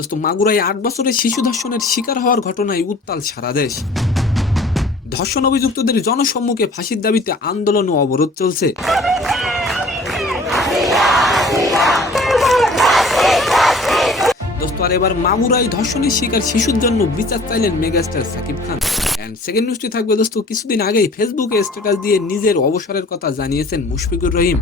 দোস্ত মাগুরায় ৮ বছরের শিশু ধর্ষণের শিকার হওয়ার ঘটনায় উত্তাল সারা দেশ। ধর্ষণ অভিযুক্তদের জনসম্মুখে ফাঁসির দাবিতে আন্দোলন ও অবরোধ চলছে। দোস্ত আর এবার মাগুরায় ধর্ষণের শিকার শিশুর জন্য বিচার চাইলেন megastar Shakib Khan. And second নিউজটি থাকবে দোস্ত, কিছুদিন আগেই ফেসবুকে স্ট্যাটাস দিয়ে নিজের অবসরের কথা জানিয়েছেন মুশফিকুর রহিম।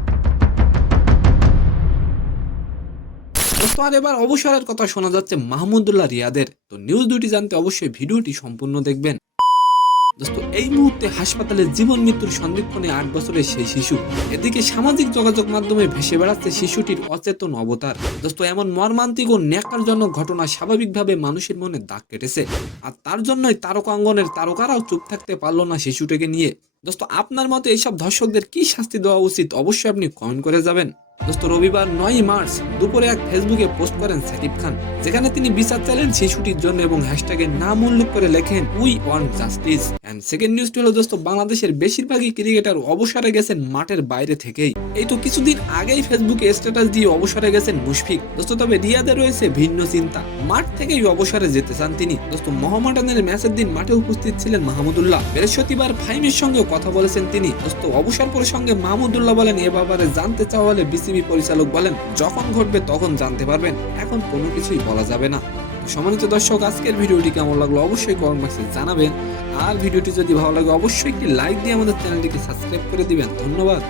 দোস্ত আর এবার অবসরের কথা শোনা যাচ্ছে মাহমুদুল্লাহ রিয়াদের। তো নিউজ দুটি জানতে অবশ্যই ভিডিওটি সম্পূর্ণ দেখবেন। দোস্ত এই মুহূর্তে হাসপাতালে জীবন মৃত্যুর সন্ধিক্ষণে ৮ বছরের সেই শিশু। এদিকে সামাজিক যোগাযোগ মাধ্যমে ভেসে বেড়াচ্ছে শিশুটির অচেতন অবতার। দোস্ত এমন মর্মান্তিক ও ন্যাক্কারজনক ঘটনা স্বাভাবিকভাবে মানুষের মনে দাগ কেটেছে। আর তার জন্যই তারকাঙ্গনের তারকারাও চুপ থাকতে পারল না শিশুটিকে নিয়ে। দোস্ত আপনার মতে এইসব ধর্ষকদের কি শাস্তি দেওয়া উচিত, অবশ্যই আপনি কমেন্ট করে যাবেন। দোস্ত রবিবার ৯ মার্চ দুপুরে এক ফেসবুকে পোস্ট করেন সাকিব খান, যেখানে তিনি বিচার চাইলেন শিশুটির জন্য এবং হ্যাশট্যাগে নাম উল্লেখ করে লেখেন we want justice. And second নিউজটি হলো দোস্ত, বাংলাদেশের বেশিরভাগই ক্রিকেটার অবসরে গেছেন মাঠের বাইরে থেকেই। এই তো কিছুদিন আগেই ফেসবুকে স্ট্যাটাস দিয়ে অবসরে গেছেন মুশফিক। দোস্ত তবে রিয়াদে রয়েছে ভিন্ন চিন্তা, মাঠ থেকেই অবসরে যেতে চান তিনি। দোস্ত মোহামেডানের ম্যাচের দিন মাঠে উপস্থিত ছিলেন মাহমুদুল্লাহ। বৃহস্পতিবার ফাইমের সঙ্গে কথা বলেছেন তিনি। দোস্ত অবসর প্রসঙ্গে মাহমুদুল্লাহ বলেন, এ ব্যাপারে জানতে চাওয়া হলে বিসিবি পরিচালক বলেন যখন ঘটবে তখন জানতে পারবেন, এখন কোনো কিছুই বলা যাবে না। সম্মানিত দর্শক, আজকের ভিডিওটি কেমন লাগলো অবশ্যই কমেন্ট বক্সে জানাবেন। আর ভিডিওটি যদি ভালো লাগে অবশ্যই একটি লাইক দিয়ে আমাদের চ্যানেলটিকে সাবস্ক্রাইব করে দিবেন। ধন্যবাদ।